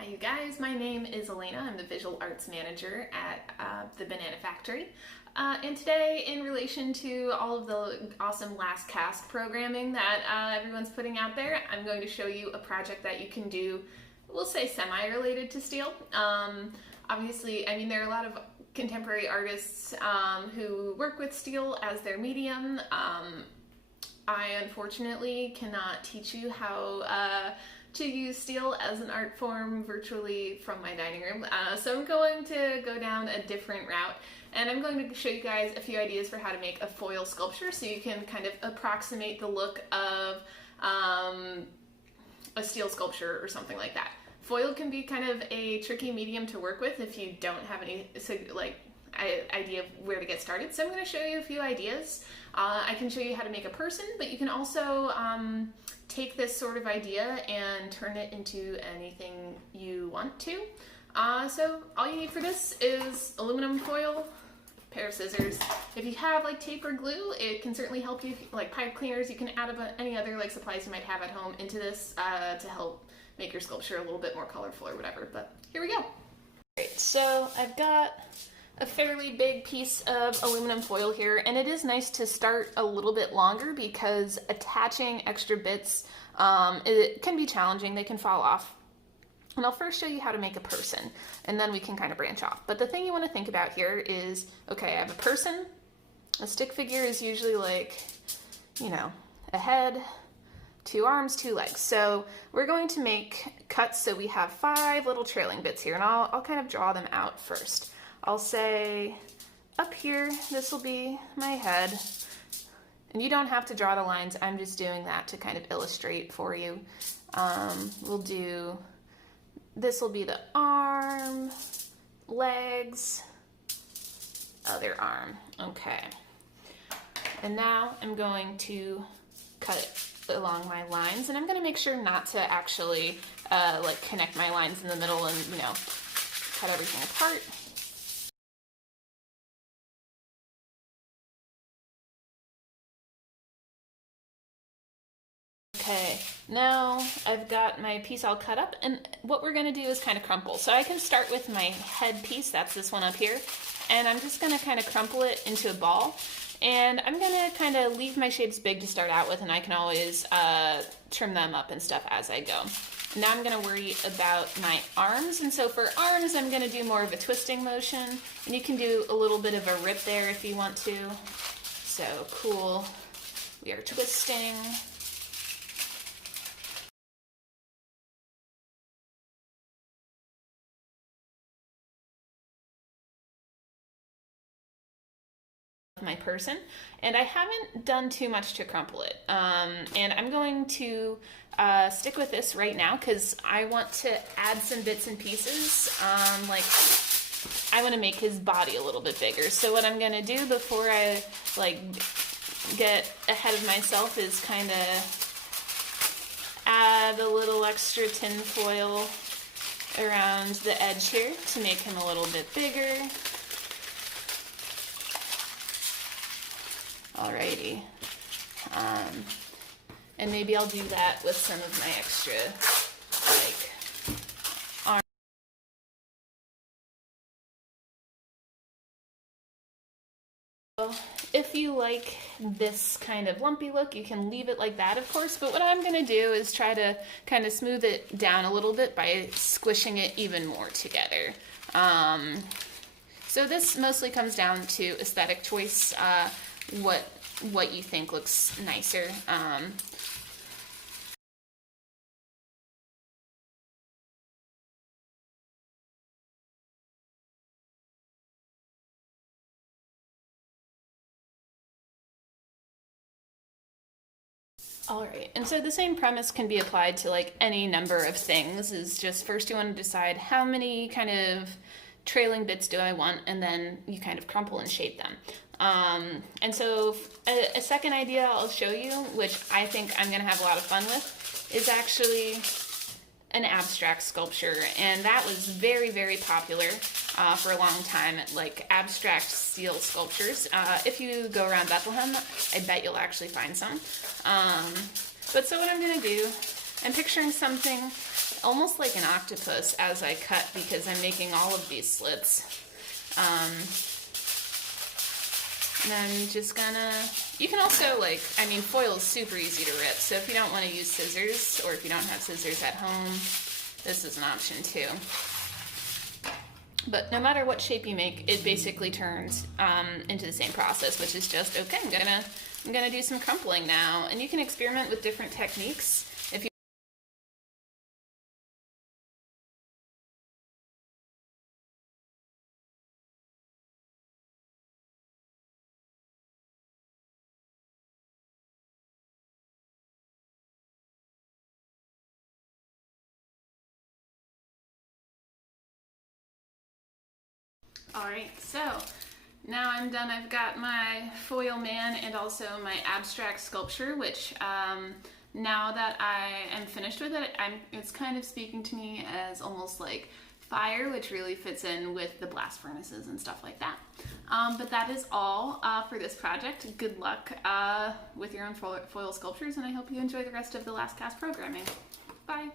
Hi you guys, my name is Elena. I'm the Visual Arts Manager at the Banana Factory. And today, in relation to all of the awesome last cast programming that everyone's putting out there, I'm going to show you a project that you can do, we'll say semi-related to steel. Obviously, I mean, there are a lot of contemporary artists who work with steel as their medium. I unfortunately cannot teach you how to use steel as an art form virtually from my dining room. So I'm going to go down a different route, and I'm going to show you guys a few ideas for how to make a foil sculpture so you can kind of approximate the look of a steel sculpture or something like that. Foil can be kind of a tricky medium to work with if you don't have any idea of where to get started. So I'm going to show you a few ideas. I can show you how to make a person, but you can also take this sort of idea and turn it into anything you want to. So all you need for this is aluminum foil, a pair of scissors. If you have like tape or glue, it can certainly help you, like pipe cleaners. You can add any other like supplies you might have at home into this to help make your sculpture a little bit more colorful or whatever. But here we go. Alright, so I've got a fairly big piece of aluminum foil here, and it is nice to start a little bit longer because attaching extra bits, it can be challenging. They can fall off. And I'll first show you how to make a person, and then we can kind of branch off. But the thing you want to think about here is, okay, I have a person. A stick figure is usually like, you know, a head, 2 arms, 2 legs. So we're going to make cuts so we have 5 little trailing bits here, and I'll kind of draw them out first. I'll say up here, this will be my head, and you don't have to draw the lines. I'm just doing that to kind of illustrate for you. We'll do, this will be the arm, legs, other arm. Okay. And now I'm going to cut it along my lines, and I'm going to make sure not to actually like connect my lines in the middle and, you know, cut everything apart. Okay, now I've got my piece all cut up, and what we're going to do is kind of crumple. So I can start with my head piece, that's this one up here, and I'm just going to kind of crumple it into a ball. And I'm going to kind of leave my shapes big to start out with, and I can always trim them up and stuff as I go. Now I'm going to worry about my arms, and so for arms I'm going to do more of a twisting motion, and you can do a little bit of a rip there if you want to. So cool, we are twisting. My person, and I haven't done too much to crumple it, and I'm going to stick with this right now because I want to add some bits and pieces. Like I want to make his body a little bit bigger, so what I'm going to do before I like get ahead of myself is kind of add a little extra tin foil around the edge here to make him a little bit bigger. Alrighty, and maybe I'll do that with some of my extra, like, arm. So if you like this kind of lumpy look, you can leave it like that, of course, but what I'm going to do is try to kind of smooth it down a little bit by squishing it even more together. So this mostly comes down to aesthetic choice. What you think looks nicer. All right, and so the same premise can be applied to like any number of things. Is just first you want to decide how many kind of trailing bits do I want, and then you kind of crumple and shape them. And so a second idea I'll show you, which I think I'm going to have a lot of fun with, is actually an abstract sculpture, and that was very, very popular for a long time, like abstract steel sculptures. If you go around Bethlehem, I bet you'll actually find some. But so what I'm going to do, I'm picturing something almost like an octopus as I cut, because I'm making all of these slits. And I'm just gonna, you can also, like, I mean, foil is super easy to rip, so if you don't want to use scissors, or if you don't have scissors at home, this is an option too. But no matter what shape you make, it basically turns into the same process, which is just, okay, I'm gonna do some crumpling now. And you can experiment with different techniques. If you Alright, so now I'm done. I've got my foil man and also my abstract sculpture, which now that I am finished with it, it's kind of speaking to me as almost like fire, which really fits in with the blast furnaces and stuff like that. But that is all for this project. Good luck with your own foil sculptures, and I hope you enjoy the rest of the Last Cast programming. Bye!